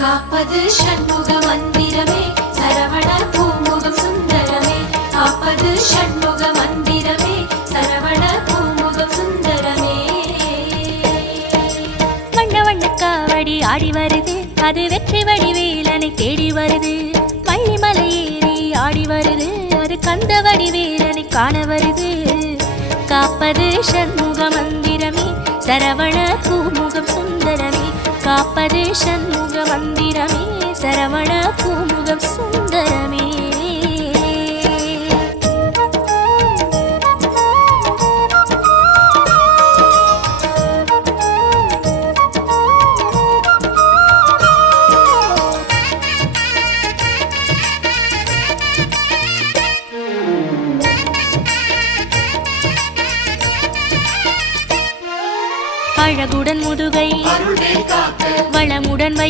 காப்பது ஷண்முக மந்திரமே சரவண பூமுகம் சுந்தரமே காப்பது ஷண்முக மந்திரமே சரவண பூமுகம் சுந்தரமே வண்ண வண்ண காவடி ஆடி வருது அது வெற்றி வடிவேலனை தேடி வருது பள்ளிமலை ஏறி ஆடி வருது அது கந்த வடிவேலனை காண வருது காப்பது ஷண்முக மந்திரமே சரவண பூமுகம் சுந்தரமே காப்பது ஷண்முக மந்திரமே சரவண பூமுகம் சுந்தரமே